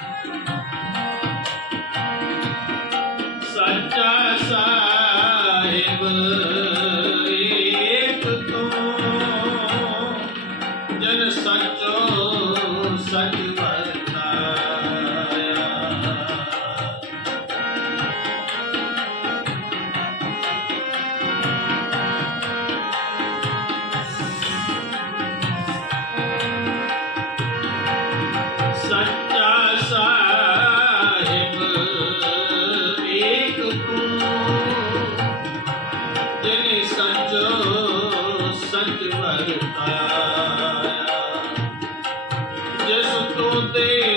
ਸੱਚਾ Sunday.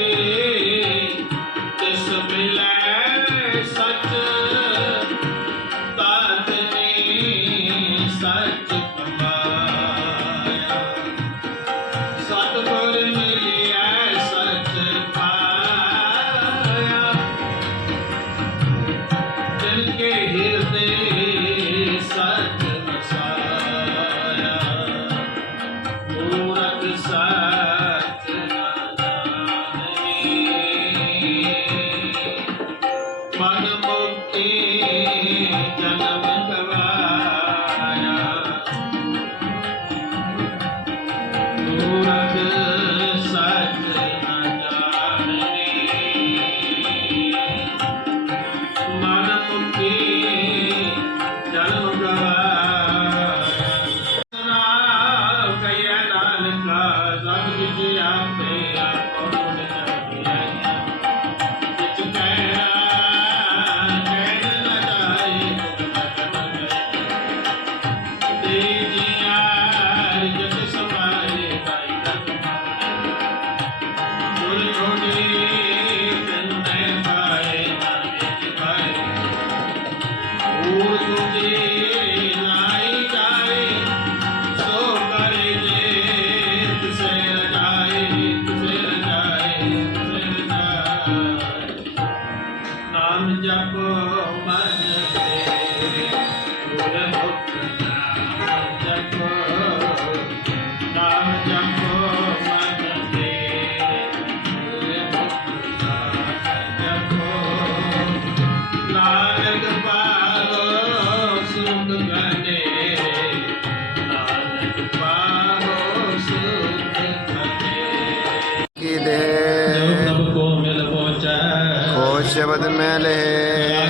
शब्द मेल है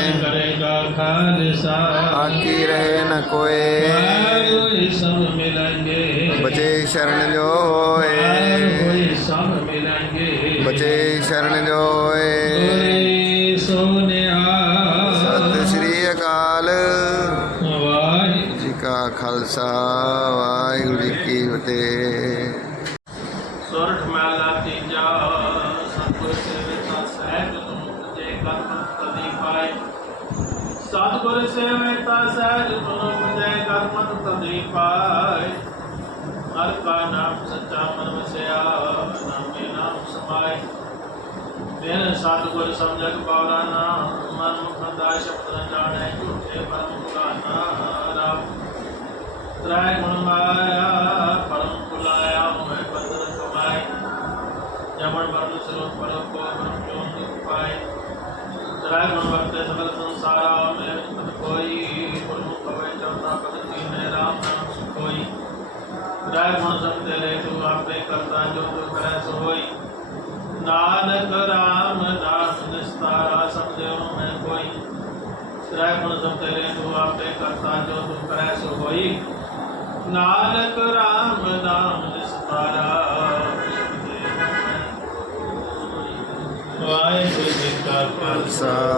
आकी रहे न कोई। बचे शरण जो होए। बचे शरण जो होए। सत श्री अकाल। जी का खालसा। वाहिगुरु जी की फतेह। ਸਤਿਗੁਰ ਸੇਵਿਤਾ ਸਹਿਜ ਤੁਮ ਜੇ ਕਰਮ ਕਦੀ ਪਾਏ ਹਰ ਕਾ ਨਾਮ ਸੱਚਾ ਮਨ ਵਸਿਆ ਨਾਮੇ ਨਾਮ ਸਮਾਏ ਬਿਨ ਸਤਿਗੁਰ ਸਮਝਕ ਪੌਰਾ ਨਾਮ ਮਨ ਮੁਖ ਦਾ ਸ਼ਬਦ ਨ ਜਾਣੈ ਝੂਠੇ ਪਰਮ ਪੁਰਾਨਾ ਰਾਮ ਤ੍ਰੈ ਗੁਣ ਮਾਇਆ ਪਰਮ ਪੁਲਾਇਆ ਮੈਂ ਬੰਦਰ ਕਮਾਏ ਜਮਨ ਵਰਨ ਸਰੋਤ ਪਰ ਕੋ ਬ੍ਰਹਮ ਜੋਨ ਦੁਖ ਪਾਏ ਤ੍ਰੈ ਗੁਣ ਤ੍ਰੈ ਗੁਣ ਸਭ ਤੇਰੇ ਤੂੰ ਆਪੇ ਕਰਤਾ, ਜੋ ਤੂੰ ਕਰੈ ਸੋ ਹੋਈ। ਨਾਨਕ ਰਾਮ ਨਾਮ ਨਿਸਤਾਰਾ, ਸਮਝਿਓ ਮੈਂ ਕੋਈ। ਤ੍ਰੈ ਗੁਣ ਸਭ ਤੇਰੇ ਤੂੰ ਆਪੇ ਕਰਤਾ, ਜੋ ਤੂੰ ਕਰੈ ਸੋ ਹੋਈ। ਨਾਨਕ ਰਾਮ ਨਾਮ ਨਿਸਤਾਰਾ ਵਾਹਿਗੁਰੂ ਜੀ ਕਾ ਖਾਲਸਾ।